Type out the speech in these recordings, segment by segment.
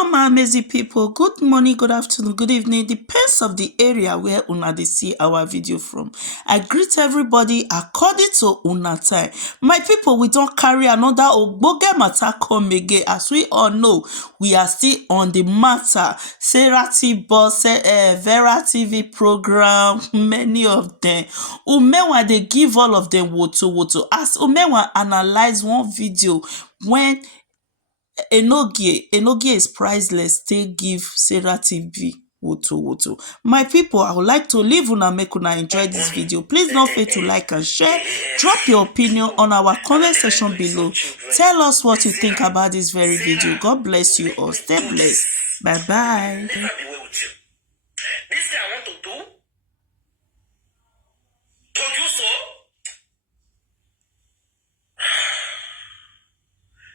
Hello, my amazing people. Good morning, good afternoon, good evening. Depends of the area where una dey see our video from. I greet everybody according to una time. My people, we don't carry another ogbonge matter come again. As we all know, we are still on the matter. Sarah T BOZ Vera TV program, many of them. Umenwa, they give all of them woto. As Umenwa analyze one video when Enogie is priceless. They give Sarah TV woto. My people, I would like to leave una make una enjoy this video. Please don't forget to like and share. Drop your opinion on our comment section below. Tell us what you think about this very video. God bless you all. Stay blessed. Bye bye. This thing I want to do, you so.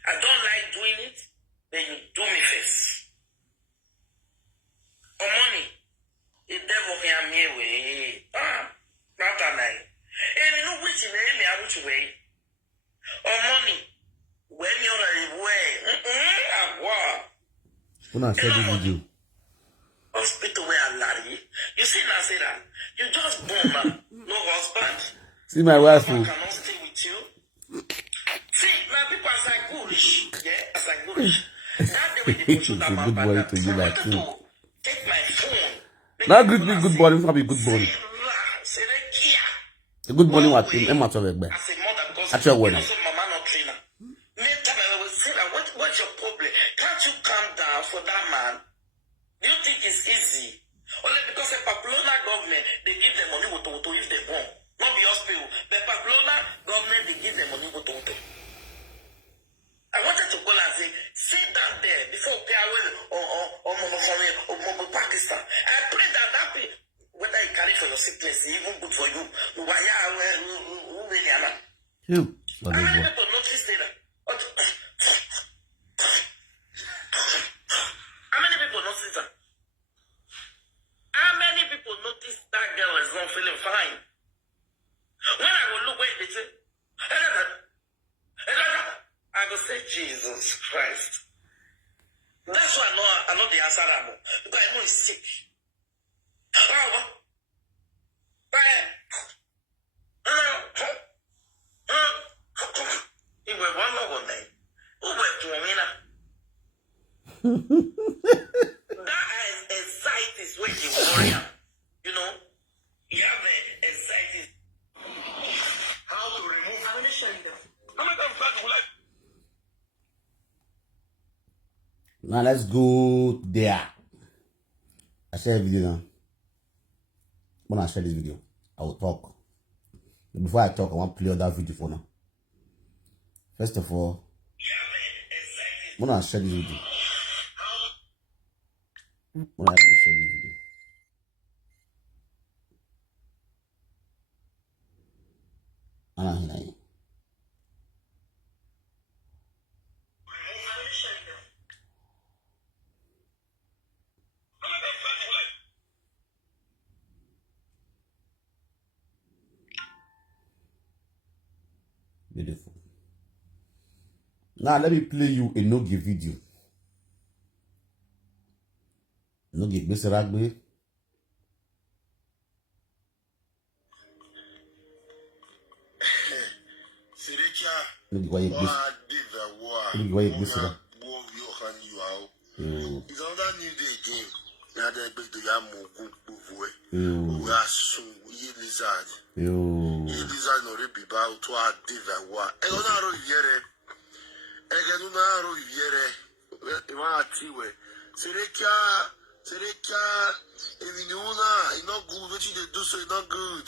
I don't like doing it, then you do me first. Or money, the devil can me away. Not a lie. And you know which way me out way. Or money, when you're away. When I said this video. Hospital where I marry. You see now say that you just born man, no husband. See my wife. I cannot stay with you. See, my people as I goorish, as I goorish. That day when they put you that man back, I wanted to take my phone. Now greet me good morning, be good morning. A good morning what him Emma to be. Actually when mama not trainer. Many time I will say that what's your problem? Can't you calm down for that man? Do you think it's easy? Only because the Pamplona government, they give them money to if they born. Not be hospital. The Pamplona government, they give them money to. I wanted to go and say, sit down there before Piawel or Pakistan. I pray that whether you carry for your sickness, even good for you. How many people notice that? How many people notice that? How many people notice that girl is not feeling fine? When I will look where they say, I will say, Jesus Christ. That's why I know the answer, because I know he's sick. He went one more day. Who went to that anxiety is when you worry. You know, you have anxiety. How to remove? I'm going to show you that. How many times will I? Now let's go there. I share a video now. When I share this video, I will talk. But before I talk, I want to play other video for now. First of all, when I share this video, when I share this video, beautiful. Now let me play you a Enogie video. Enogie gbese ragbe. Enogie why gbese. Enogie why gbese ra. It's another new day again. Now they beg to yam we are soon lizard. Lizard no re biba to a diva wa. E ona ro yere. E ga na ro yere. E ma atiwe. Serekia Evinuna, it's not good. What you do so it's not good.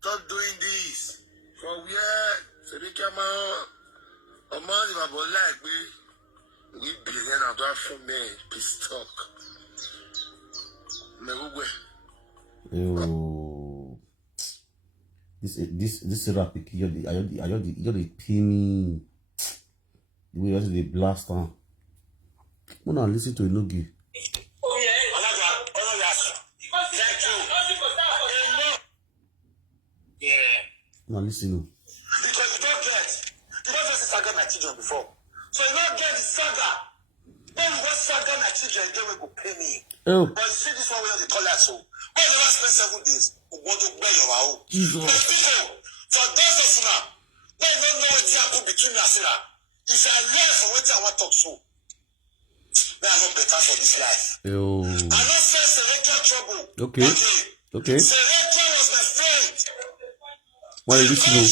Stop doing this. From where Serekia man, a man if I go like me, we be here now. Don't for me, please talk. Yo, this rap, you're the penny. We are the blast on. When I listen to Enogie. Now listen. Because you don't get the saga my children before. So you don't get the saga. When you want saga my children, they will go pay me. Oh. But you see this one where they call that so. When the last spend 7 days, we want to bear your own. Jesus. But people, for those of you now, they don't know what happened between me and Sarah. If I learn from what I want to talk so, they are not better for this life. Oh. I don't say Sarah trouble. Okay. Okay. Sarah was my friend. What did you know?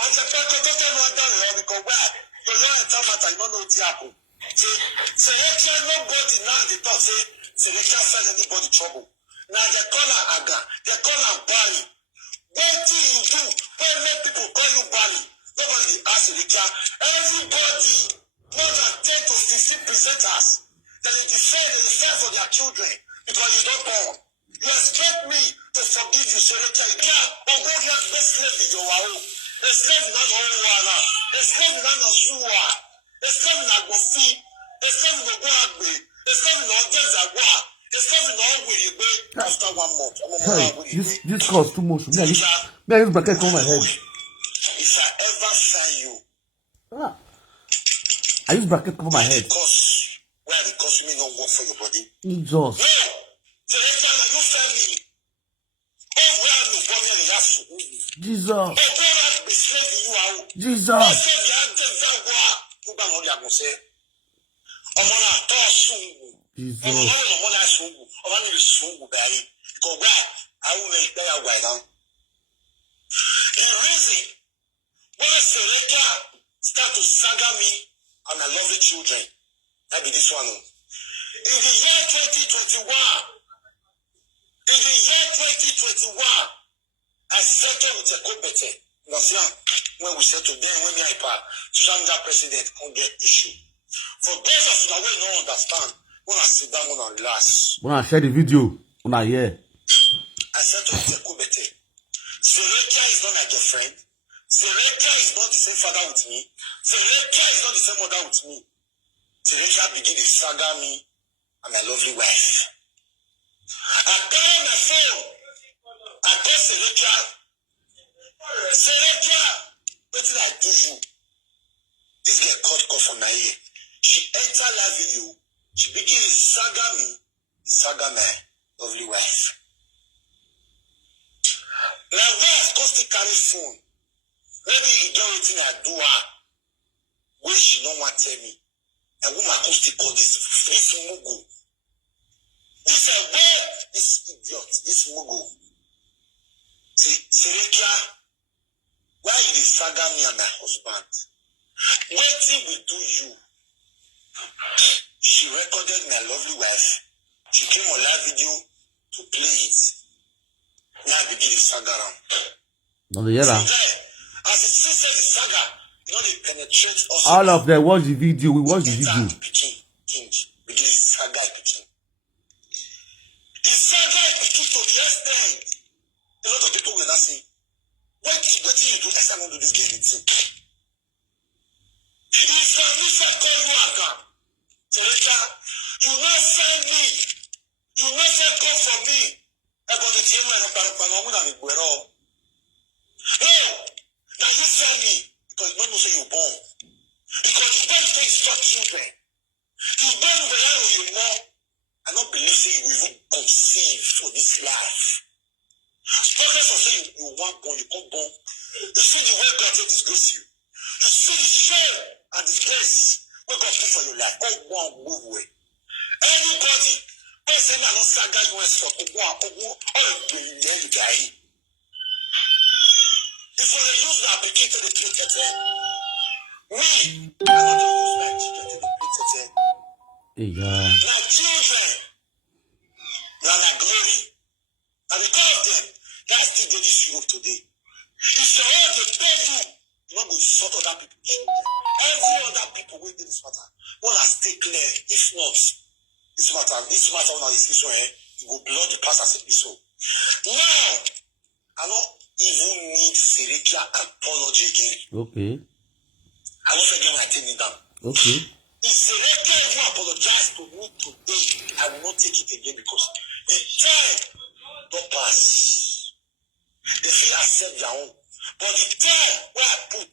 As a person, don't tell me what done because why? You know at time matter, you don't know what happened. Sarah, nobody now they talk say Sarah send anybody trouble. Now they call her Aga, they call her Barry. What do you do when make people call you Barry? Nobody ask Rita. Everybody, more than 10 to 15 presenters, that they defend for their children because you don't born. You expect me to forgive you, so Rita, yeah, or go here best slave with your wow. A slave in an Owana, a slave in an Azua, a slave in a Gofi, a slave in a Guagbe, a slave in a Gezagua, a slave in a Wiribe after 1 month. Hey, this costs too much. Me, I use bracket on my head. If I ever sign you, I use bracket cover my head. Because where the cost me not work for your body. Jesus. No, so that's why you tell me. Oh, where you born here, that's Jesus. oh, God be slave you out. Jesus. Oh, slave you out there, that war. You bang on the atmosphere. I'm on a toss. Jesus. I'm on a sungu. I'm on a sungu, guy. Because where I will make that way down. In reason, when Sereka start to saga me and my lovely children, that be this one. In the year 2021, I settled with a competitor. When we settled, then when I social media president can't get issue. For those of you that will not understand, when I sit down, when I relax. When I share the video, when I hear. I settled with a competitor. Sereka is not my girlfriend. Sereka is not the same father with me. Sereka is not the same mother with me. Sereka begin to saga me and my lovely wife. I carry my phone. I call Sereka. Sereka, what did I do you? This girl caught from my ear. She entered live video. She begin to saga me. Saga my lovely wife. My wife constantly carry phone. Maybe you don't think I do her. Where she don't want to tell me. A woman constantly call this mugu. This is where this idiot, this mugu. Sereka, why you saga me and my husband? What thing we do you? She recorded my lovely wife. She came on live video to play it. Now I begin the saga around. No, the yellow. As the sister the saga, you know they penetrate us. All of them watch the video. We watch the video. Begin the saga picking. The saga picking to the extent. A lot of people will not say, what you do? I say I don't do this game anything. If I miss a call you again, Teresa, you not send me. You not send call for me. About the team where I'm going to no, now you tell me because you don't know say you're born. Because you don't say instruct children. You don't rely on your mom. I don't believe say you will even conceive for this life. Progress of say you want born, you can't born. You see the way God will disgrace you. You see the shame and disgrace where God put for your life. All one move away. Anybody, when say man not saga you and for all the guy. If you use that application to the plate, me, I don't use that children to the plate. Now children, now my glory. And because of them, that's still doing this Europe today. If you all they tell you, you're not going to sort other people's children. Every other people will do this matter. Want to stay clear. If not, this matter when I see so, you go blow the past as it be so. Now, I don't even need Sereka apology again. Okay. I won't forget when I take it down. Okay. If Sereka even apologize to me today, I will not take it again because the time don't pass. They feel accept their own. But the time where I put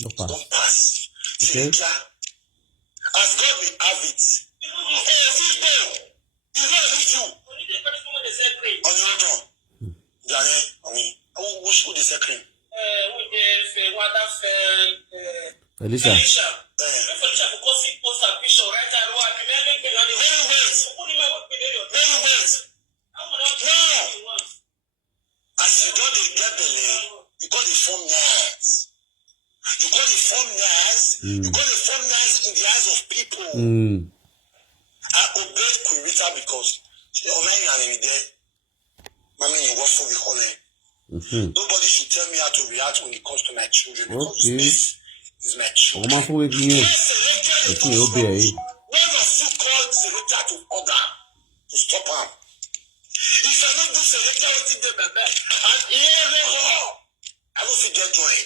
don't pass. Okay. Sereka, As God will have it. Hey, Vito! He will leave you. On your own. Who should the second? Elisa. As you don't get the you call it form nice. You call it form nice. You call it form nice in the eyes of people. I obeyed Rita because she online and there. Mommy, you work for the calling. Nobody should tell me how to react when it comes to my children because this is my children. Comment faut écrire? It's me obey. One of you called Sarah to order to stop her. If I don't do Sarah with the baby, and I don't feel their joy.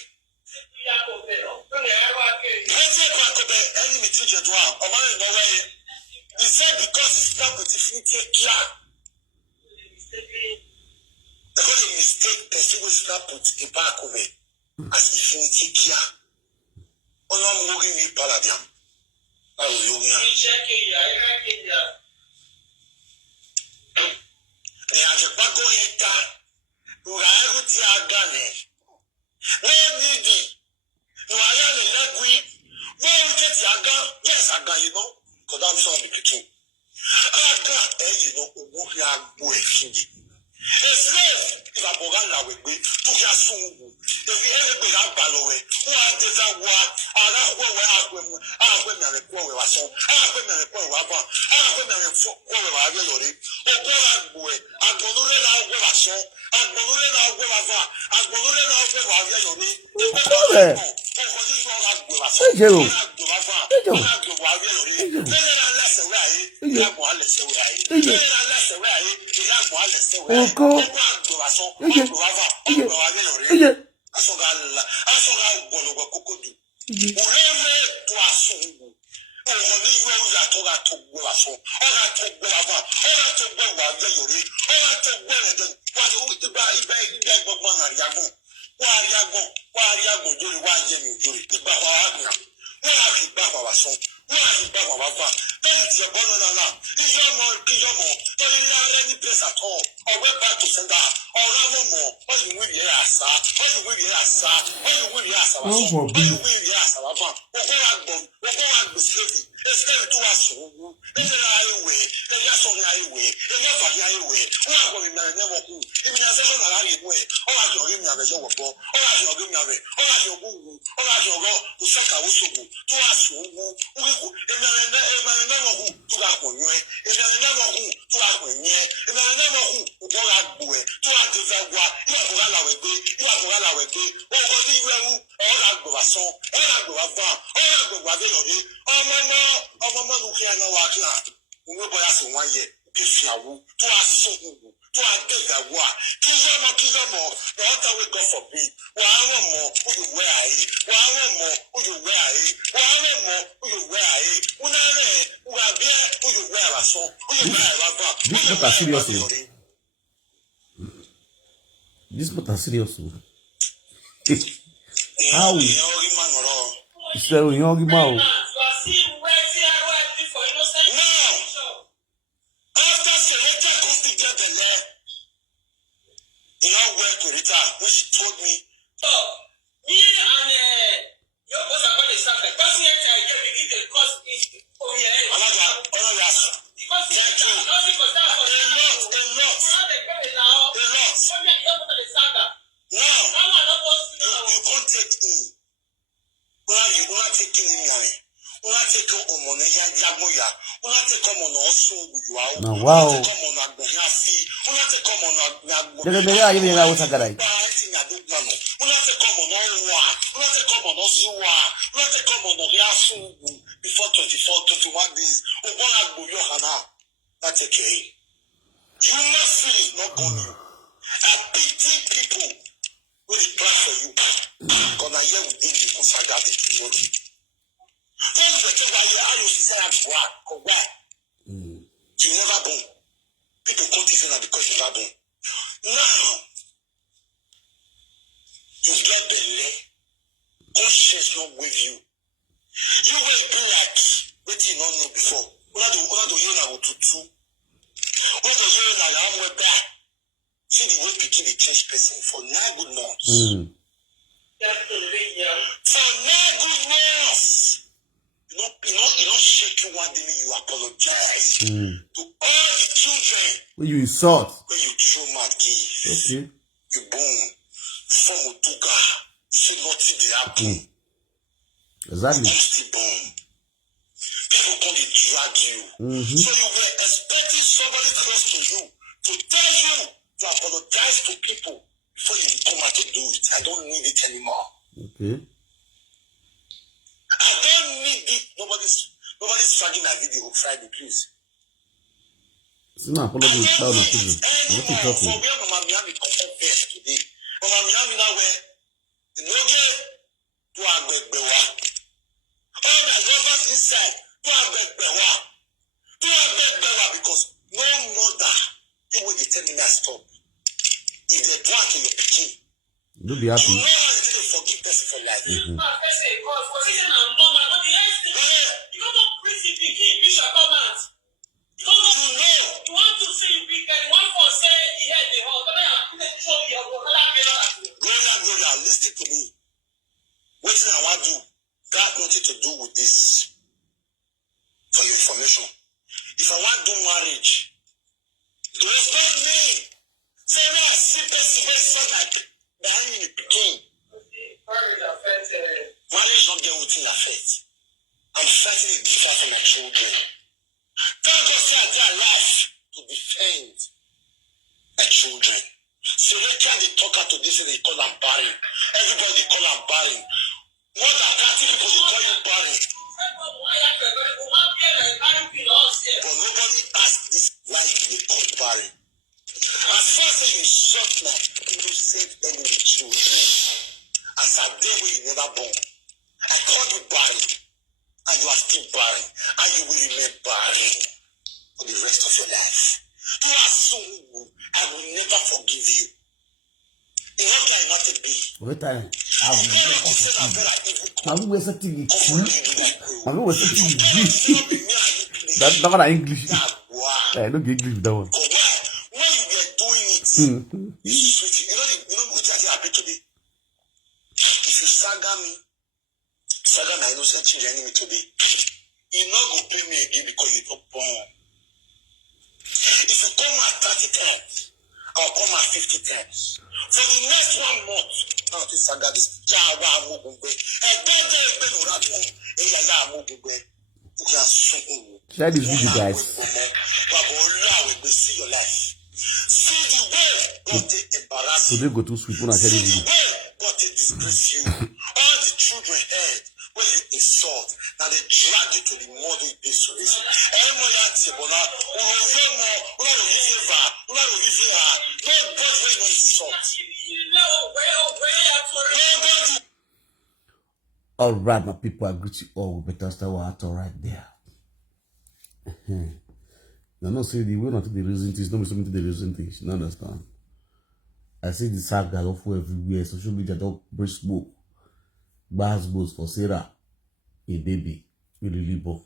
He said because it's not with the future clear. Because a mistake, person will snap put a back of it as infinity clear. Oh, I'm looking at Palladium. I will look at the Ajapaco Hita, who are able to Agane. Where did he? You are a lagui. Where you get Yaga? Yes, Aga, you know, because I'm sorry to you. Aga, you know, who are going to a slave, if I began la with me, took your soul. If you ever be out by the way, who are the war, I don't know where I went. I went and report was so. I went and report was one. I went and report was already. Oh, boy, I'm going to learn how well I saw. I'm going to learn how well I was. I'm going to learn how well I was already. This is not serious. How? So young man. After Selector goes to get the law, he all work with Rita when she told me. Me and your boss are going to saga. That's the idea we give the cost is for me. Thank you. You can't take in. You can't take in. Before 24, 21 days. That's okay. Human feeling not going. I pity people who will clap for you. Because I hear we did it for saga the trilogy. Tell me the thing why you say I'm black or why? You never born. People can't tell you because you never born. Now, you get the leg. Conscience not with you. You will be like, wait See the way people they change person for 9 good months. For 9 good months. You don't shake you one day, you apologize to all the children. When you insult. When you throw mad give. Okay. You boom. From Otuga. See nothing they happen. Exactly. You still boom. People come to drag you. So you were expecting somebody close to you to tell you to apologize to people before you come out to do it. I don't need it anymore. Okay. I don't need it. Nobody's dragging my video on Friday, please. It's not apology with child or children. I want to talk for where Mama Miami performed best today. Mama Miami now where Enogie to Agbegbewa. All my lovers inside to Agbegbewa. To Agbegbewa because no mother you will determine that stop. If they do to your pikin, you'll be happy. You know how to forgive person for life. Listen to me. What I want to do, God wanted to do with this. For your information. If I want to do marriage, don't spend me. Say no, simple son like behind me picking. Marriage don't get within affect. I'm fighting it different from my children. Thank God say I get life to defend my children. So they try to talk out to this and they call them barren. Everybody they call them barren. More than 30 people they call you barren. But nobody asked this why you call barren. As far as you insult my innocent enemy children, as a day where you never born, I called you barren, and you are still barren, and you will remain barren for the rest of your life. You are so good, I will never forgive you. You know what I want to be. What time? I'm going to say TV. That's not English. I don't get English that one. When you were doing it, you know what I happy today? If you saga my innocent children enemy today, you not go pay me again because you don't born. If you come at 30 times, I'll come at 50 times. For the next 1 month, now to saga this Jawa Mugube. Share this video, guys. See your life. See the way God they embarrass you. Today go too sweet when I share this video. God they disgrace you. All the children heard when you insult. Now they drag you to the mud with this solution. Nobody will insult. All right, my people, I greet you all. We better start our heart right there. You're not saying the way not the reason things, not something to the reason things. You understand? I see the saga of everywhere. Social media don't break smoke. Bars for Sarah, a baby, with a libo.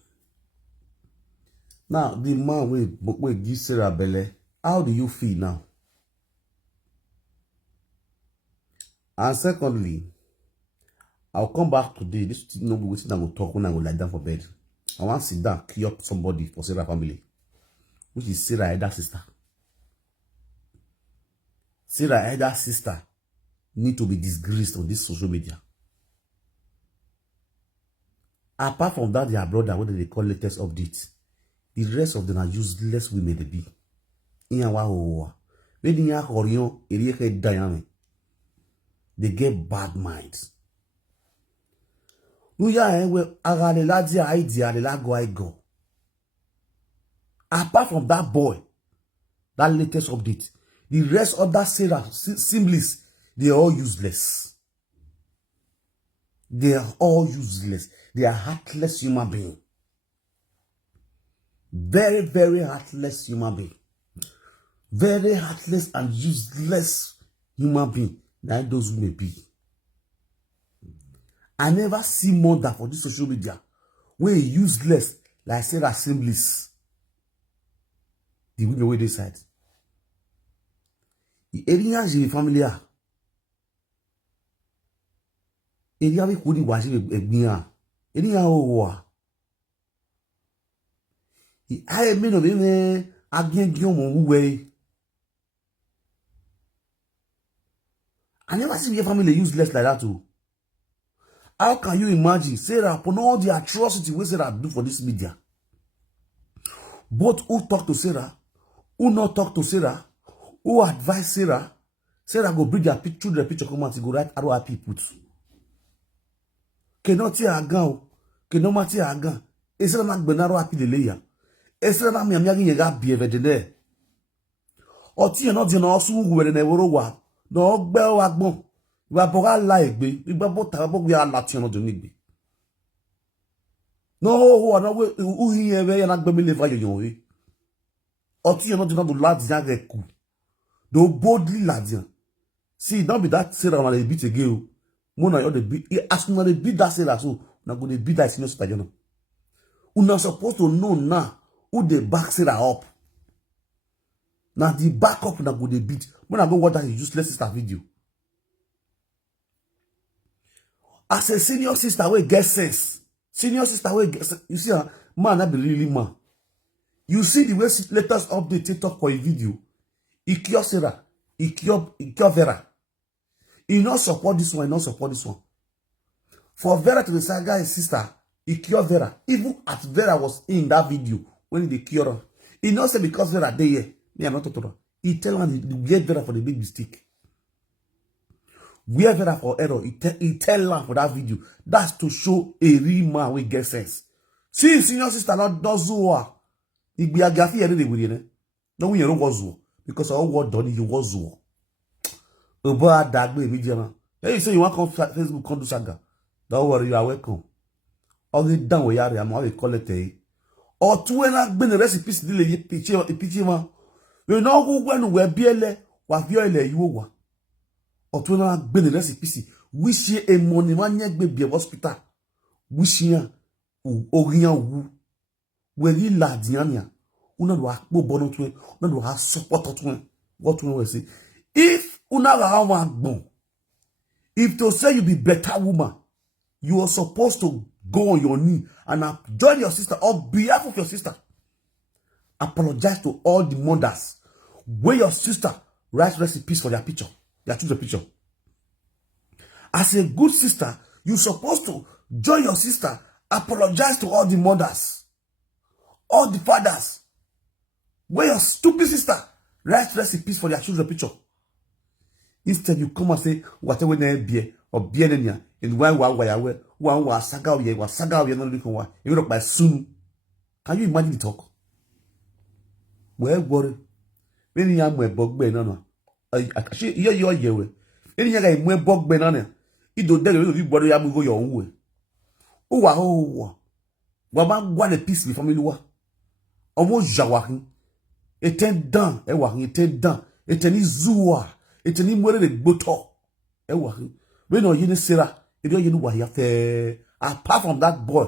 Now, the man will give Sarah belly. How do you feel now? And secondly, I'll come back today. This is not waiting. I will talk when I will lie down for bed. I want to sit down, cue up somebody for Sarah family, which is Sarah elder sister. Sarah elder sister need to be disgraced on this social media. Apart from that, their brother, what do they call latest updates? The rest of them are useless women. They be. They get bad minds. Apart from that boy, that latest update, the rest of that Sarah siblings, they are all useless. They are all useless. They are heartless human beings. Very, very heartless human being. Very heartless and useless human being. Like those who may be. I never see mother for this social media where useless like Sarah assemblies. The women way this side. The area j'ai familiar. Area we could watch it bien. Area owa. The ayemiomo me again mon way. I never see your family useless like that too. How can you imagine Sarah upon all the atrocity we Sarah do for this media? Both who talk to Sarah, who not talk to Sarah, who advise Sarah, Sarah go bring their picture, the picture come out, go write ROIP put. Cannot see a gun, cannot matter a gun. It's not like Benaro happy the layer. It's not like me, I'm young, you got be a vegetarian. Or tea not in all soon where they were over. No bell agbon. We are both like be, we are both terrible, we are Latin on the need. No, who here and not be live your way. Or tea not to lads yageku. Do boldly lads. See, don't be that Sarah on a bit again. Mona yo the beat. As soon as they beat that Sarah, so now go they beat that senior stadium. We're not supposed to know now who they back Sarah up. Now the backup now go they beat. When I go watch that useless sister video. As a senior sister, we get sense. Senior sister, we get sense. You see, man, I be really man. You see the way she let us update TikTok for a video. Ikio Sarah, Ikio Vera. He not support this one, he not support this one. For Vera to the saga his sister, he cured Vera. Even as Vera was in that video, when he cured her, he not say because Vera dey here, me I'm not talking. He tell her where Vera for the big mistake. Where Vera for error, he tell her for that video. That's to show a real man with get sense. See, senior sister not does zoa. He be a gaffy every day with you, no we don't was because all what done you was zoa. Oba dagbe immediately. Hey, you say you want to come Facebook, come do saga. Don't worry, you are welcome. All the down where you are, I'm going to call it. Or two and I've been a recipe, delay a picture. You know who when we're BLA, what VLA you were. Or two and I've been a recipe, wish ye a money man yet be a hospital. Wish ye Orion where you ladiania. Una do a bono to it, una do have support to it. What we will say. If una bon, if to say you be better woman, you are supposed to go on your knee and join your sister on behalf of your sister. Apologize to all the mothers where your sister write recipes for their picture, their children's picture. As a good sister, you're supposed to join your sister, apologize to all the mothers, all the fathers where your stupid sister write recipes for their children's picture. Instead, you come and say, whatever they be or beer in one saga no looking one. You look by soon. Can you imagine the talk? Well, worry. When you am bog banana. Actually, you're your way. Any young way bog banana. You don't tell you body am go your own way. Oh, what a piece with family. Almost jawaking. A ten down, a walking, a ten down, a tennis zua. It's an imwere de boto. We know you Sarah. You don't know what you have. Apart from that boy,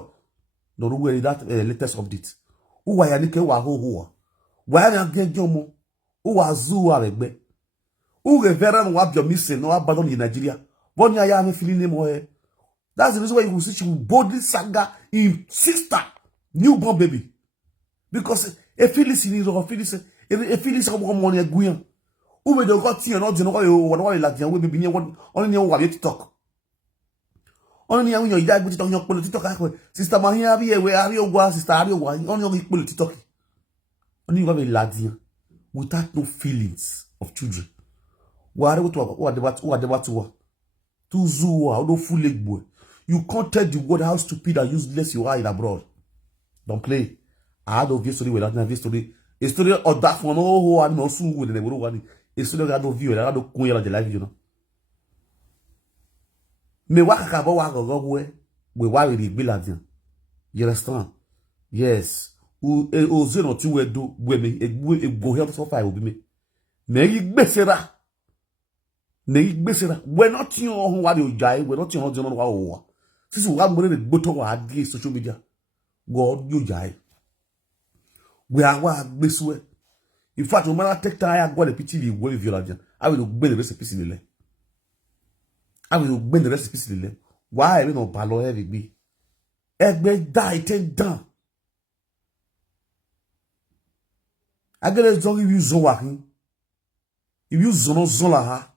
no where that latest update. Who are you? Who why are you getting who are Zua Regbe? Who reverend what you're missing? No abandon in Nigeria. One year I am feeling him more. That's the reason why you see she will boldly saga in sister, newborn baby. Because a Phyllis is or Phyllis, a Phyllis of one money a guian. Who made the got here not know what like the way be one only know what you talk. Only when you die with your political sister Mahia, where are you was sister are you only political. Only you have a lad without no feelings of children. What about to zoo or no full leg boy. You can't tell the world how stupid and useless you are in abroad. Don't play. I had a story without a story. A story of that one, oh, I'm not soon with the world. It's still got no view, I don't know the life, you know. Me waka go we why we be like them. You understand? Yes. O zero two we do we me go help so far will be me. Me gbesera. We're not you on what you jai, we're not you on what. This is what I'm going to go to our social media. God you jai. We are one this way. In fact, no matter take time, I got the picture the way viola. I will bend the recipes in the left. I will bend the recipes in the left. Why I mean no balo heavy be? Egbe die ten down. I get a zone if you zone wakin. If you zone la ha.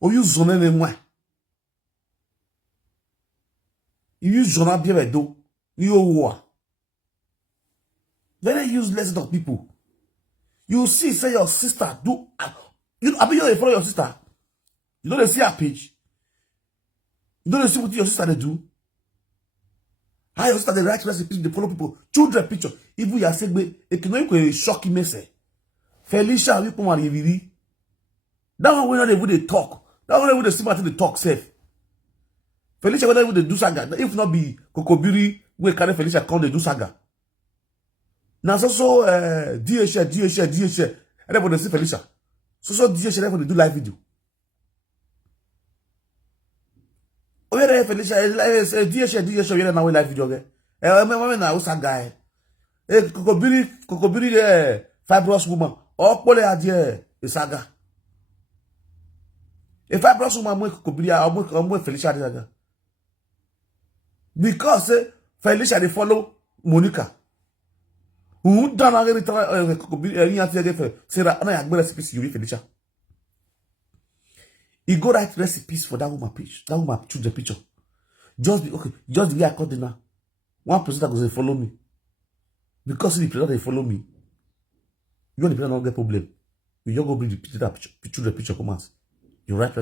Or you zone ne moi. If you zone bien do, you war. Very useless of people. You see, say your sister do. You I you follow your sister. You don't see her page. You don't see what your sister they do. How your sister they write recipes, they follow people. Children picture. If you are saying, it can make shock message. Felicia, we come on the that one when they would they talk. That one when they see what they talk safe. Felicia when they would do saga. If not be Koko we carry Felicia come they do saga. Now so DHL. Everybody see Felicia. So DHL everybody do live video. Oh yeah, Felicia DHL we now live video again. Me na saga. Koko Biri fibrous woman. Or pole adie saga. A fibrous woman mo Koko Biri mo Felicia saga. Because Felicia they follow Monica. Who done again Sarah na ya recipes you Felicia. He go write recipes for that woman page. That woman choose the picture. Just be okay. Just the way I call dinner. One person that goes follow me. Because the person they follow me. You want the person not get problem. You just go bring the picture, the picture come out. You write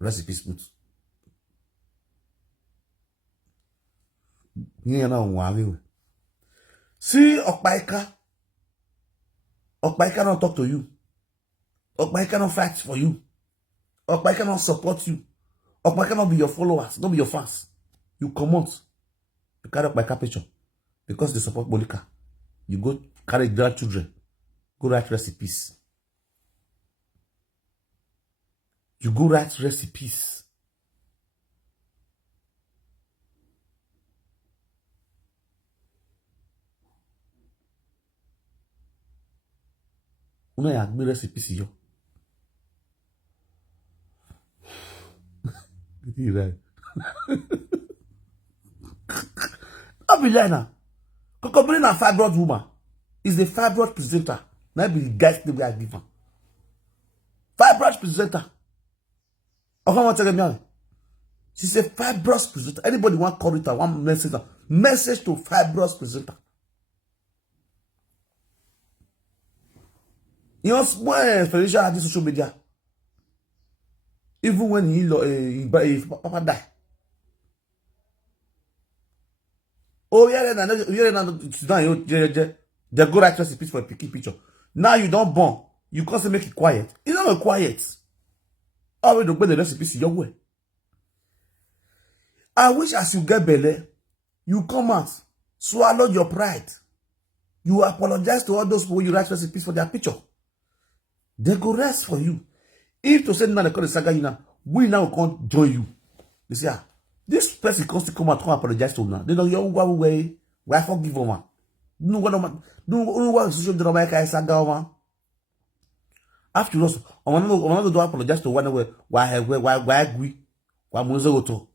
recipes put. You know one. See Okpaika not talk to you. Okpaika not fight for you. Okpaika not support you. Okpaika not be your followers, not be your fans. You come out. You carry Okpaika picture. Because they support Monica. You go carry grandchildren. Go write recipes. You go write recipes. Una ya gbe recipes yo. Right. Don't be like now. Koko Biri na fibroid woman. Is the fibroid presenter. Now be the guy's name we are given. Fibroid presenter. Okay, what tell me? She's a fibroid presenter. Anybody want call it one message? Message to fibroid presenter. You know, when Felicia had this social media, even when he Papa die. Oh yeah, they go write recipes for a picture. Now you don't burn. You can't say make it quiet. It's not quiet. Already don't the recipes your way. I wish as you get belly, you come out, swallow your pride. You apologize to all those people you write recipes for their picture. They go rest for you. If to say now they call the saga, we now can't join you. They say, this person comes to come out to apologize to now. They know you go away. Why forgive woman? No one social drama saga woman. After us, I want to do apologize to one way. Why agree? Why muzo to?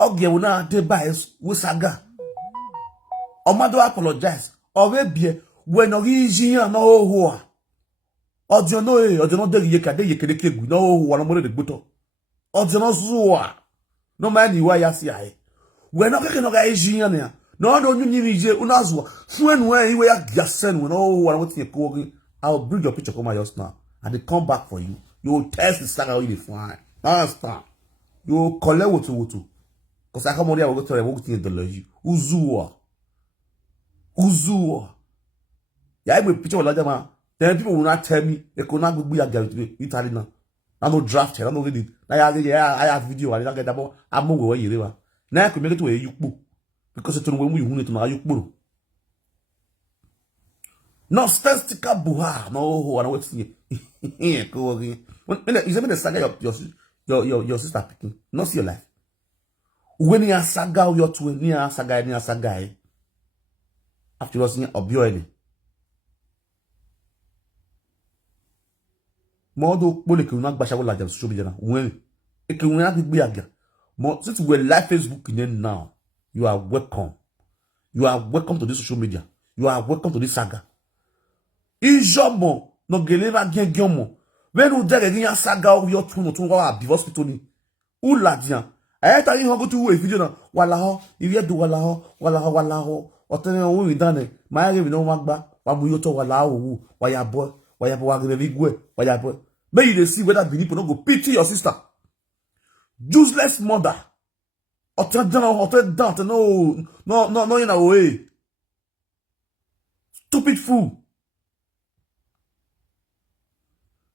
Okay, we now they bias with saga. Omado apologize. Or maybe when no easy no who. Odio no de yekade kegu no wala mo de gboto. Odio no zuwa. No man you ya si ai. We no keke no ga ejian na. No nyimi je unazwa. When we ya gasen we no wala what you I'll bring your picture come out just now and they come back for you. You will test the saga you fine. Understand? You will collect wotu. Cause I come on here I will go tell you what you do. Uzuwa. Ya I picture wala jama. Then people will not tell me they could not be a girl to Italy now. I no draft here, I no read it. I have video, I don't get about I'm going away river. Now I could make it to a yukbu. Because it's when we want to know yukbu. No statistical buha, no, I wait see. Go again. Is it the saga your sister picking? Not see your life. When you are saga your twin near saga. After you see obio any. Mo do pole ke una gbashawo la jam social media na. When e ke una bi aga. Mo since we live Facebook in now, you are welcome. You are welcome to this social media. You are welcome to this saga. Ijomo no geleva gengomo. When you dare again saga of your tune wa divorce pitoni. U la dian. I tell you go to a video na wala ho, if you do wala ho. Otene o wi dane. Ma ya no magba, wa mu yo to wala ho, wa ya boy, wa gwe, wa ya boy. May you see whether the people no go pity your sister. Useless mother. Ote down, no, in a way. Stupid fool.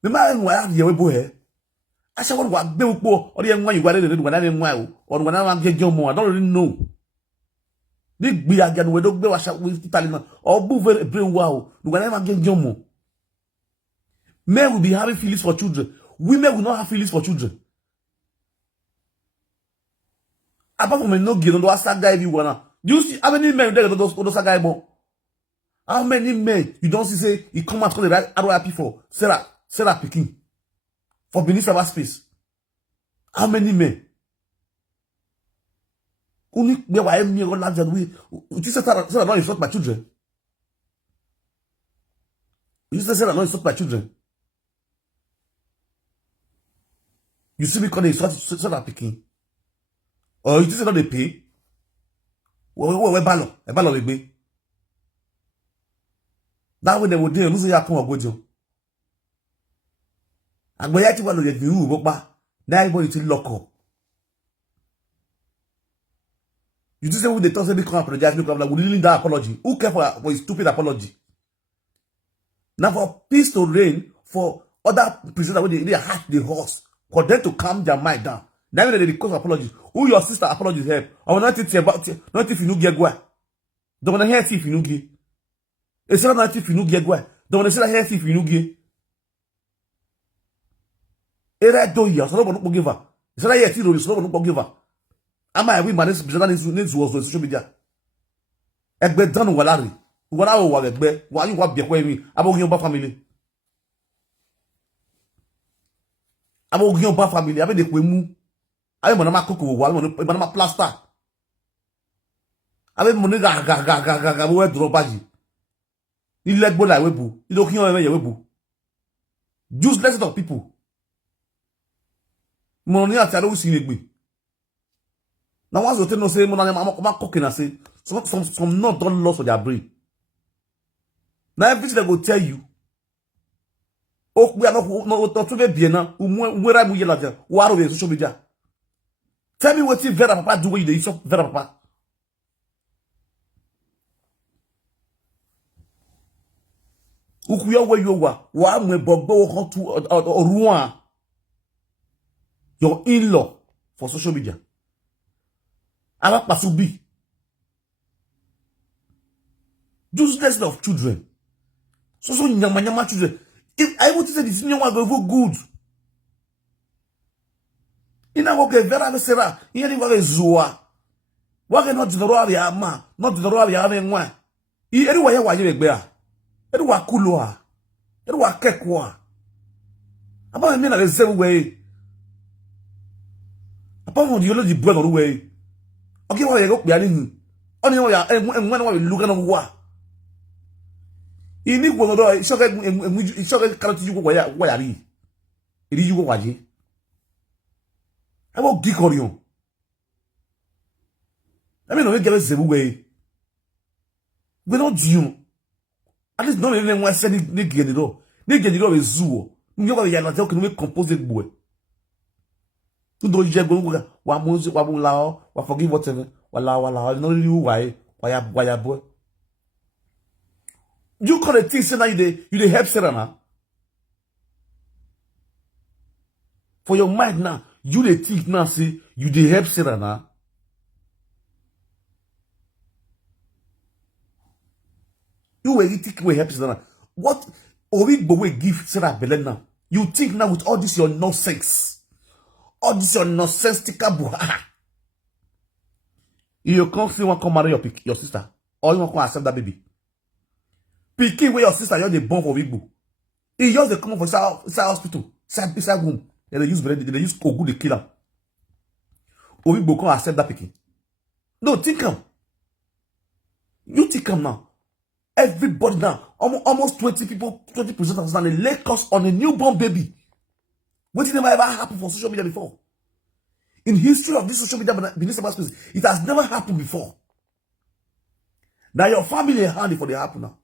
The man who have your boy. I said, what Bill Poor or the young one you got it when I didn't know, or when I get your more. I don't really know. Big be again, we don't go a shot with Italian or move a brain wow, when I get your more. Men will be having feelings for children. Women will not have feelings for children. Apart from Enogie, don't do a saga if you wanna. You see how many men there don't saga more? How many men you don't see say he come out for the right RIP for Sarah picking for beneath space? How many men? Only me why me go land and we. You say Sarah not insult my children. You say Sarah not insult my children. You see me call they Sarah picking. Or you say not they pay? We ballon. A ballon with me. That way they would do, lose your come or go to. And when you actually want to get you, but now everybody to lock up. You just say when they talk, they come apologize, like, we really need that apology. Who care for a stupid apology? Now for peace to reign, for other prisoners when they hatch the horse, for them to calm their mind down. Now when they request apologies, who your sister apologies help? I will not think about it, not if you know get why. Don't want to hear if you know get. It's not if you know get why. Don't want to say hear if you know get. Era do ya, so no give her. It's not yet you so no give her. Am I we manage business needs was on social media. Egbe dan walari. Wala o wa egbe, wa you wa be kwa mi, abogun ba family. Abogun ba family, abe de pe mu. Abe mo na ma Koko wa, mo na ma plaster. Abe mo ni ga we drop baji. Ile gbo la webu, ilo kiyan e webu. Useless of people. Mo ni ati alo si legbe. Now once you tell no say mo na ma cooking and say some not done loss for their brain. Now everything they go tell you. Oh, we are not to be bien now. Where I yell at you. What are social media? Tell me what Vera Papa do when you do Vera Papa. Ukuya where you are. Wa me bobo to Rouen. Your in-law for social media. Aba pasubi. Useless of children. So nyama children. If I would say this nyama go good. Ina go get Vera Sarah. Ina go get Zoa. Wa get not the roa ya ma, not the roa ya nwa. I everywhere ya wa ye egbe a. Everywhere kulo a. Everywhere keko a. Aba me na the same way. Aba mo di ology boy no way. Okay, why you go be ani? Oni wa ya enwen wa luga no wa. Ini gwo do isoke karoti yugo wa ya ri. Iri yugo waje. Abo gikorion. I mean no we get zebu way. We don't do. At least no le nwa se ni geni do. Ni geni do be zuo. Nyo wa ya na te o kinu we compose boy. Tu do je gbo wa music wa bu lao wa forgive whatever wala no really why boy. You call it things now you dey help Sarah now. For your mind now, you dey think now say you dey help Sarah now. You will think we help Sarah now. What Origbo will give Sarah Belen now? You think now with all this your nonsense. All this your nonsensical buha. You can't see one come marry your sister, or you want to accept that baby. Pikin where your sister just dey born for Igbo. He just dey come for inside hospital, inside room. They use bread, they use Koko to kill him. Igbo come accept that pikin. No, think him. You think him now. Everybody now, almost 20 people, 20 presenters now, they lay cost on a newborn baby. What did never ever happen for social media before? In history of this social media, it has never happened before. Now your family handy for the happen now.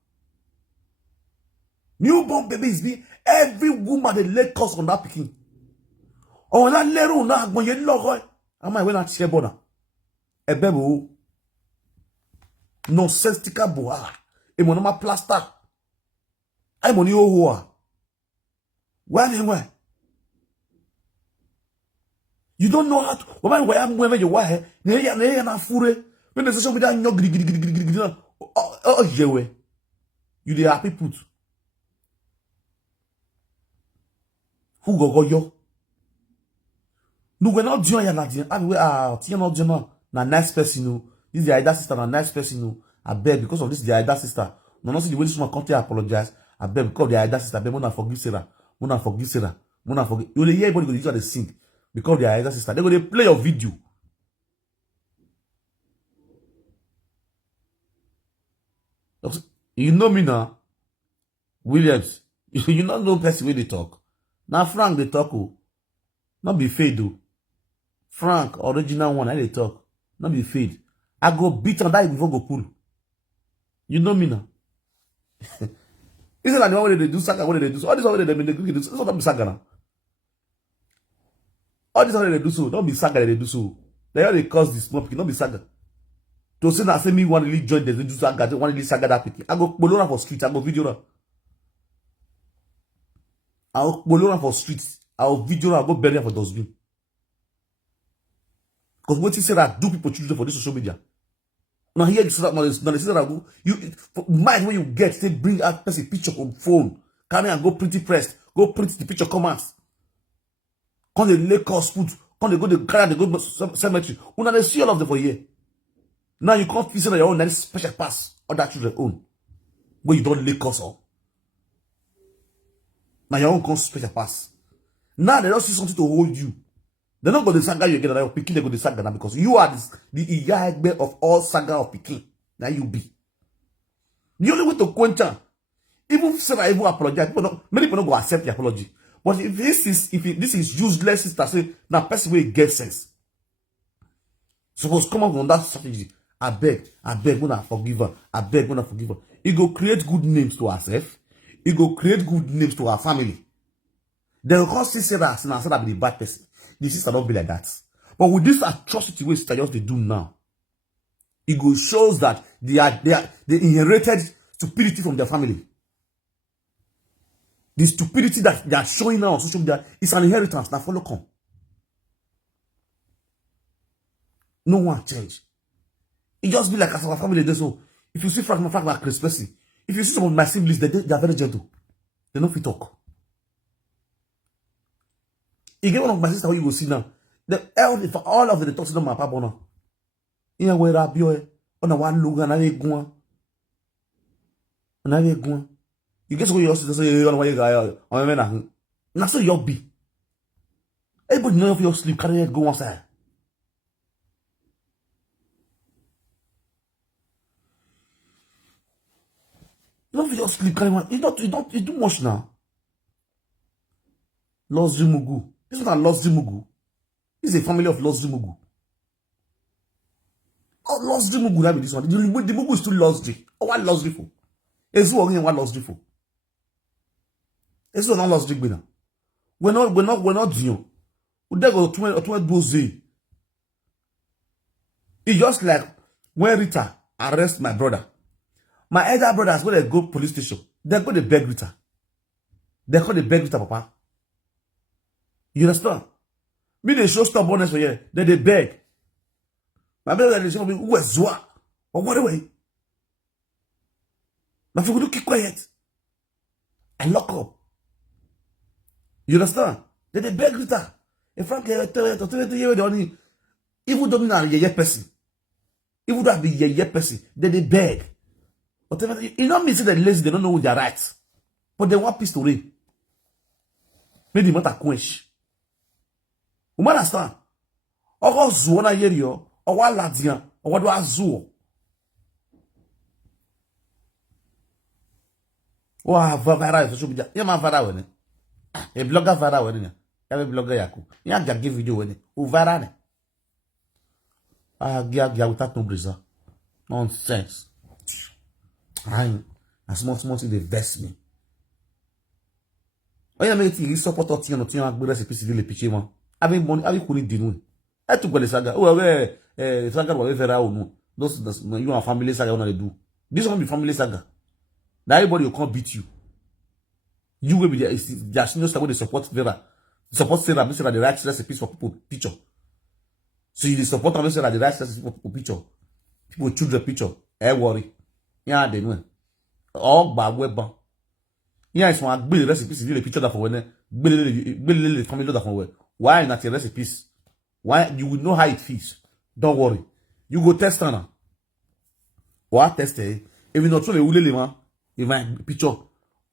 Newborn babies be every woman they lay cost on that pikin. On that little now when you look, I might win that share border. A baby nonsensical boa. A monoma plaster. I'm on your where? You don't know how to. When you wear, when the social media you the happy put. Who go yo? No, we're not doing that. I'm not doing na nice person. No, this is the elder sister, na nice person. No, I beg because of this the elder sister. No, not see the way this one come to apologize. I beg because of the elder sister. I beg, Mona forgive Sarah. Mona forgive Sarah. Mona forgive. You will hear everybody go use the sing because the elder sister. They go they play your video. You know me now, Williams. You not know person where they talk. Now Frank they talk. Oh, not be fade though. Frank original one. I they talk. Not be fade. I go beat on that before go pull. You know me now. Isn't that the one where they do saga? What they do? So all this one they do. This one don't be saga now. All this one they do so. Don't be saga they do so. They only cause this small pikin. Don't be saga. To say that say me one really join the do saga. One really saga that pikin. I go bolora for street. I go video now. I go bolora for streets. I go video now. I go bury for dustbin. Because what you say that do people choose for this social media. Now here this now they say that go you mind when you get say bring out person picture on phone, carry and go pretty pressed, go print the picture comments. Come they lay cost food, come they go the carry they go cemetery. Una they see all of them for here. Now you can't feel your own nice special pass or that children own. Where you don't lay cost on. Now your own comes special pass. Now they don't see something to hold you. They're not going to saga you again. They're picking. They're going to saga now because you are the iyagbe of all saga of Peking. Now you be. The only way to quench even Sarah even apologize. Many people don't go accept the apology. But if this is useless, sister say now person will get sense. Suppose come up on that strategy. I beg, gonna forgive her. I beg, gonna forgive her. It go create good names to herself. It go create good names to her family. They will call Sarah as Sarah be the bad person. The sister don't be like that. But with this atrocity which sister just they do now, it go shows that they inherited stupidity from their family. The stupidity that they are showing now on social media is an inheritance. Now follow come. No one change. It just be like as our family they so. If you see Frank like Chris Percy, if you see some of my siblings, they are very gentle. They don't fit talk. You get one of my sister who you will see now. For all of the talks to my papa now. You where I be on a one look and I go on. You get to your sister say you know you guy on me now. Now so you be. Everybody know if you sleep carry go outside. You know if you sleep carry one. You do much now. Lost Zimugu. This is not Lost Zimugu. This is a family of Lost Zimugu. Oh, Lost Zimugu, that be this one. The Mugu is still Lost J. Oh, what Lost J for? It's working what Lost J for. It's not Lost J now. We're not doing. We go to those. It's just like when Rita arrest my brother. My elder brothers, when they go police station, they go to beg Rita. They call the beg Rita, Papa. You understand? Me they show stubbornness for you. Then they beg. My brother they say, who is Zwa? Or what away? Now if you do keep quiet and lock up. You understand? Then they beg Rita. In fact, even though me not a person. Even though I be a person, then they beg. Whatever. You know me say they're lazy, they don't know their rights. But they want peace to reign. Make the matter quench. You understand? Oko zuo na yeri yo. Owa ladian. Owa do azuo. Owa viral social media. You man viral wene. A blogger viral wene. Ya blogger yaku. Ya give video wene. U viral ne. Gia without no brisa. Nonsense. As small thing they vex me. When you make it support or tian agbe recipe si le piche man. Avec money, avec kuni dinu. Et tu connais saga. Oh ouais, saga wa vera onu. Those you and family saga una dey do. This one be family saga. That everybody will come beat you. You will be there. Their senior staff they support Vera. Support Sarah, Sarah the right recipes for people picture. So you support them Sarah the right recipes for people picture. People choose the picture. Worry. Yeah, they know. All bad web. Yeah, it's one build recipes. You the picture that for when build family that for when. Why not your recipes? Why you will know how it feels. Don't worry. You go test on. What test it? If you not truly will man, if my picture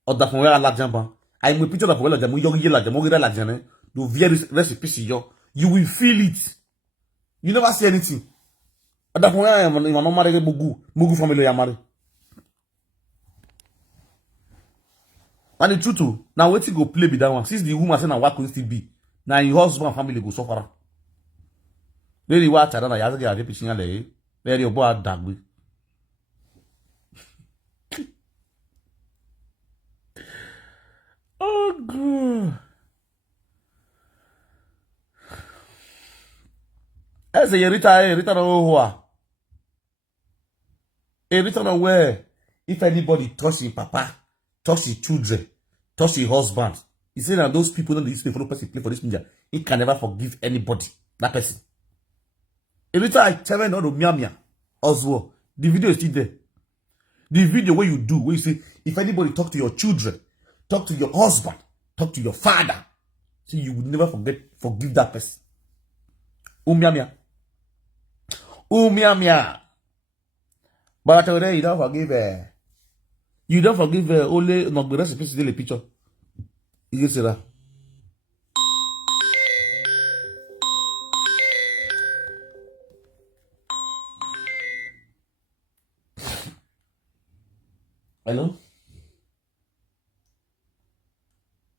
or that from where I like jump. I will picture that for where I like jump. Do various recipes you will feel it. You never see anything. That from where I am, if I'm not married, Mugu family I marry. And the truth, now wait to go play with that one. Since the woman said, now what could still be? Now your husband and family go suffer. Really, what I don't know, I have a pitching a lay. Very boy dagwe. Oh, God. I say, Rita, no, Rita, no, where? If anybody touch his papa, touch his children, touch his husband, he said that those people don't use to follow person play for this media. He can never forgive anybody. That person. Rita, I tell you, no, Mia, Oswald. The video is still there. The video where you do, where you say, if anybody talk to your children, talk to your husband, talk to your father, so you would never forgive that person. Mia. But I tell you, you don't forgive you don't forgive only not the recipe to the picture. You say that. Hello?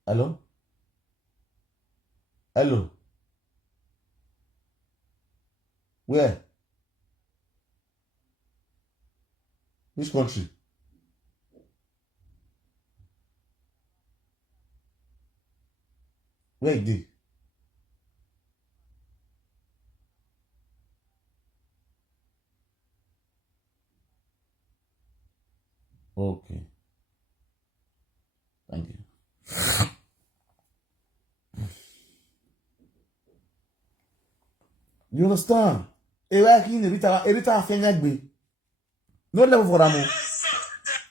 Hello? Hello? Where? Which country? Where is it? Okay. Thank you. You understand? No level for that.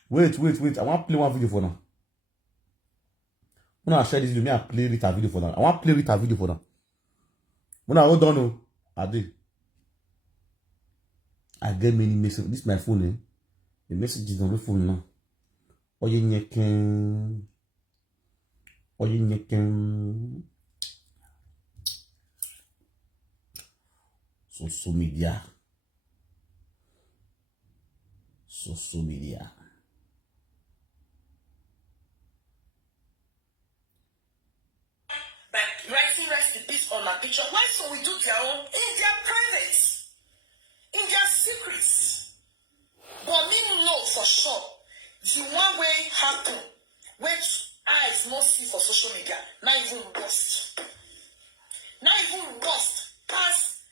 Wait. I want to play one video for now. When I share this video, I play Rita video for now. I want to play Rita video for now. When I hold on, I did. I get many messages. This is my phone, eh? The message is on the phone now. Oye nyeken. Social media. By writing recipes on a picture, why so we do their own in their private, in their secrets? But me know for sure the one way happen, which eyes not see for social media, not even worst. Past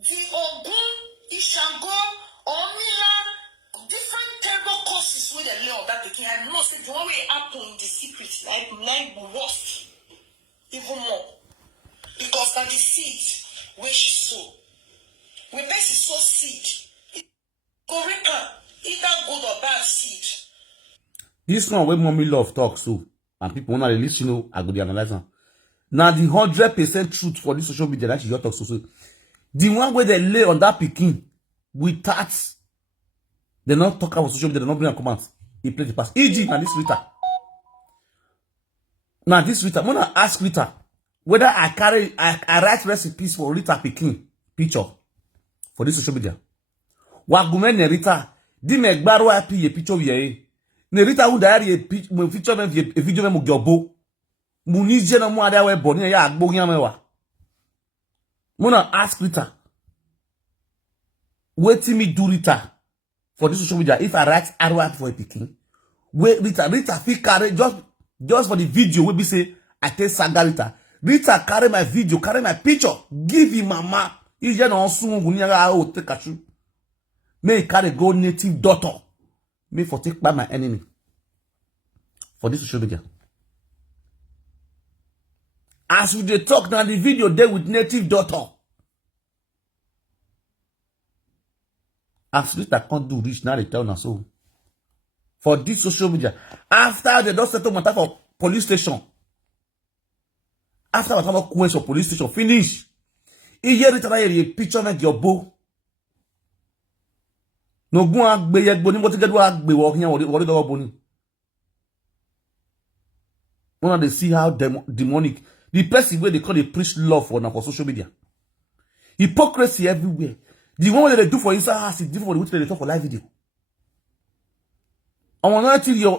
the Ogun, Ishango, Omila, different terrible causes with the law that they can. I know the one way happen in the secret, like worst. Even more. Because that the seed where she sow. When person sow seed, go return either good or bad seed. This one where mommy love talks so, and people wanna listen, you know, I go to analyze them. Now the 100% truth for this social media that she just talks so. The one where they lay on that picking without They not talk about social media, they not bring a comment. He played the pass. E.g. now this Rita. Now this Rita, I'm gonna ask Rita whether I write recipes for Rita Peking picture for this social media. Wagumen ne Rita, di me gbaro api ye picture ye. Ne Rita u da ye picture me video me mo gyobo. Mu ni je na mo ada we boni ya agbo yan mewa. Muna ask Rita. Wetin me do Rita for this social media if I write RYP for a Peking? Wait, Rita fit carry just for the video we be say I take saga Rita. Rita carry my video, carry my picture, give him mama. He just on soon go near o take kachu. May carry go native daughter. May for take by my enemy. For this social media. As we dey talk now, the video there with native daughter. As Rita can't do reach now, they tell us so. For this social media, after they don't settle matter for police station, after matter for quench for police station, finish. Iye Rita a picture make your bow. No go and be yet boni, what to get work be walking or the boni. When they see how demonic the person where they call the preach love for now for social media. Hypocrisy everywhere. The one they do for inside house is different from the way they talk for live video. I want to tell you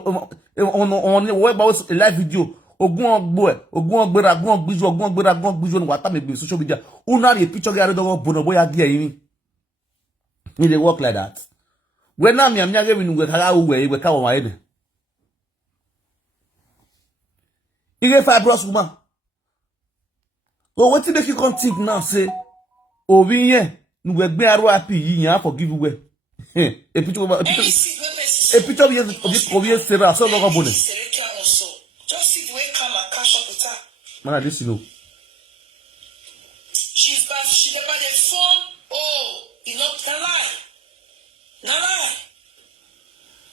on a live video. Ogun boy, ogun gbera, ogun gbiju, ogun gbera, ogun gbiju on wata me be social media. Una the picture get do bono boy agi yin. Me dey work like that. When na me get we ngwe kala we ka wa ede. Ige fibrous woman. So what make you come think now say obi yen ngwe gbe aro api yi yan for give away. A picture of Sarah so logo bone. Just see the way come and catch up with her. Man, this you know. She's by the phone. Oh, you know, no lie.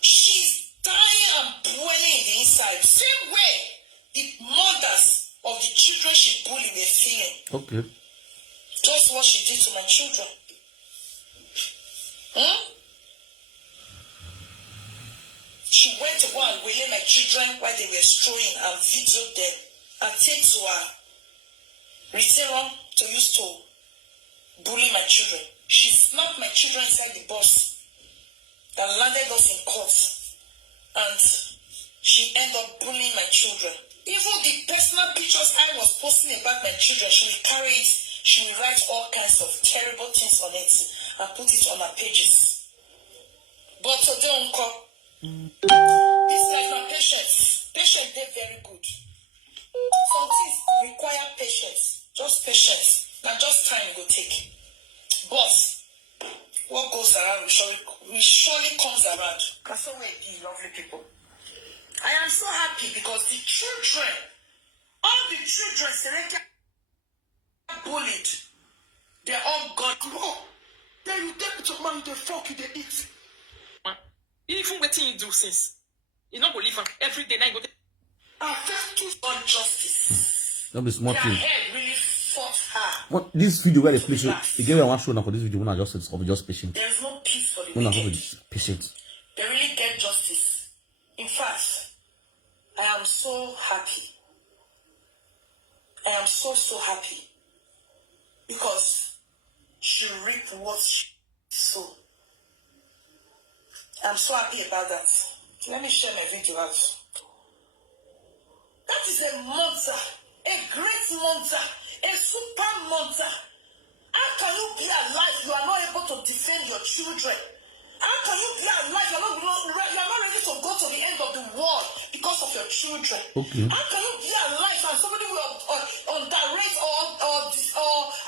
She's dying and boiling in the inside. Same way the mothers of the children she bullied were feeling. Okay. Just what she did to my children. She went to go and wail my children while they were strolling and videoed them and take to her return to use to bully my children. She snapped my children inside the bus that landed us in court, and she ended up bullying my children. Even the personal pictures I was posting about my children, she will carry it, she will write all kinds of terrible things on it and put it on her pages. But today, Uncle, this is my patience. Patience, they're very good. Some things require patience. Just patience. Now, just time will take. But what goes around will surely comes around. That's the way it is, lovely people. I am so happy because the children, all the children selected bullied, they're all gone. Oh, then you take to man, the fuck you they eat. Even what you do since you not believe every day now you go affect on justice. Don't be smart thing. Really fought her. What this video where they play show again? I want to show now for this video. When I just patient. There's no peace for the When I wicked. have patient. They really get justice. In fact, I am so happy. I am so happy because she reaped what she sowed. I'm so happy about that. Let me share my video out. That is a mother, a great mother, a super mother. How can you be alive? You are not able to defend your children. How can you be alive? You are not ready to go to the end of the world because of your children. Okay. How can you be alive and somebody will underrate or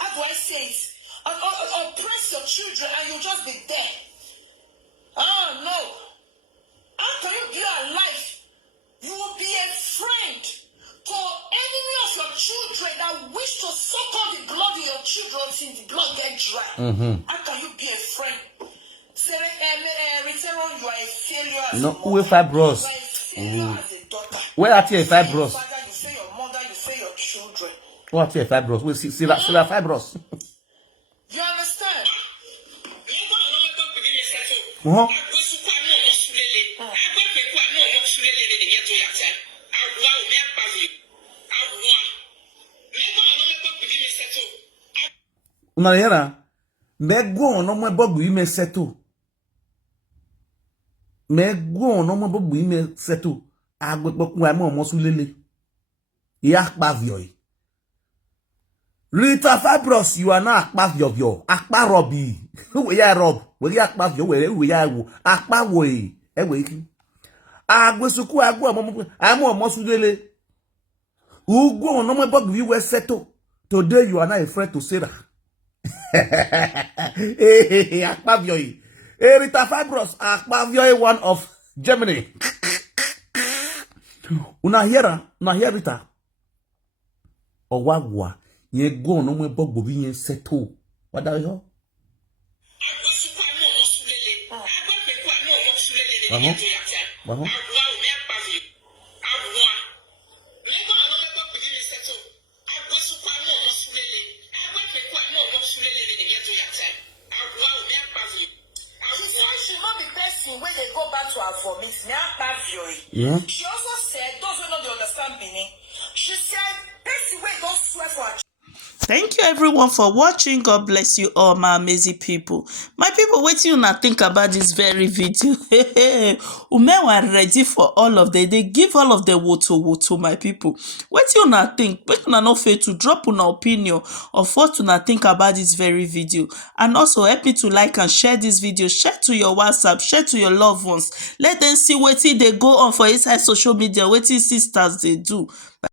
how do I say it? Oppress your children and you just be there? Oh no. How can you be alive? You will be a friend to enemy of your children that wish to suck on the blood of your children until the blood get dry. How can you be a friend? Sarah, you are a failure as No, a mother. who is fibrous? You are a failure as a daughter. Where are you fibrous? Father, you fail your mother, you fail your children. Where are you fibrous? We see that fibrous. You understand? Una yera me go no mo bogu ime settle. Me go no mo bogu ime settle. Agbe pokun ai mo sulele. Ya pavio. Rita Fibros, you are not akpavio. Akpa robi. We ya rob. We ya akpavio we ya wo. Akpa we. E we ki. Agwesuku agwo mo sulele. Ugo no mo bogu we settle. Today you are not a friend to Sarah. Akpavio. Rita Fibros, Akpavio one of Germany. Una hear Rita. Owagwa. Ye go no mo bogbo bi yen settle. What da yo? When they go back to her vomit, Yeah. she also said, those who don't understand Benin, she said, person wey don't swear for her. Thank you everyone for watching. God bless you all, my amazing people. My people, wetin una think about this very video? Umenwa ready for all of them. They give all of the woto, my people. Wetin una think? Make una no fail to drop una opinion of what una think about this very video. And also help me to like and share this video. Share to your WhatsApp, share to your loved ones. Let them see wetin dey go on for inside social media, wetin sisters dey do.